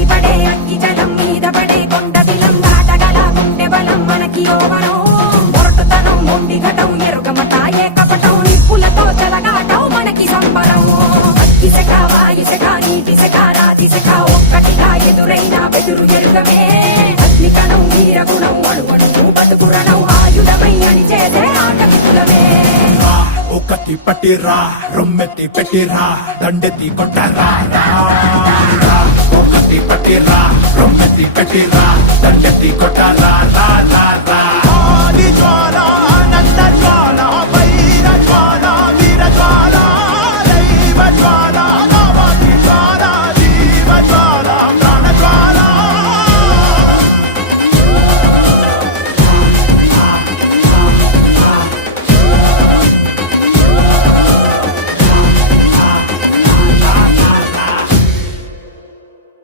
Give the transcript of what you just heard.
ఎగిసిపడే అగ్గి జలం మీద పడే కొండ దిలం దాటగల గుండె బలం మనకి ఓవరం మొరటుతనం మొండి ఘటం ఎరుగమట ఏకపటం నిప్పులతో చెలగాటం మనకి సంబరం అగ్గిసెక వాయుసెక నీటిసెక రాతిసెక ఒక్కటిగా ఎదురైన బెదురు ఎరుగమే అగ్నికణం వీరగుణం అణువణువు బతుకురణం ఆయుధమై అని చేసే ఆటవికులమే ఒకటి పట్టిరా రొమ్మెత్తి పెట్టిరా దండెత్తి కొట్టరా ఒకటి పట్టిరా రొమ్మెత్తి పెట్టిరా దండెత్తి కొట్టరా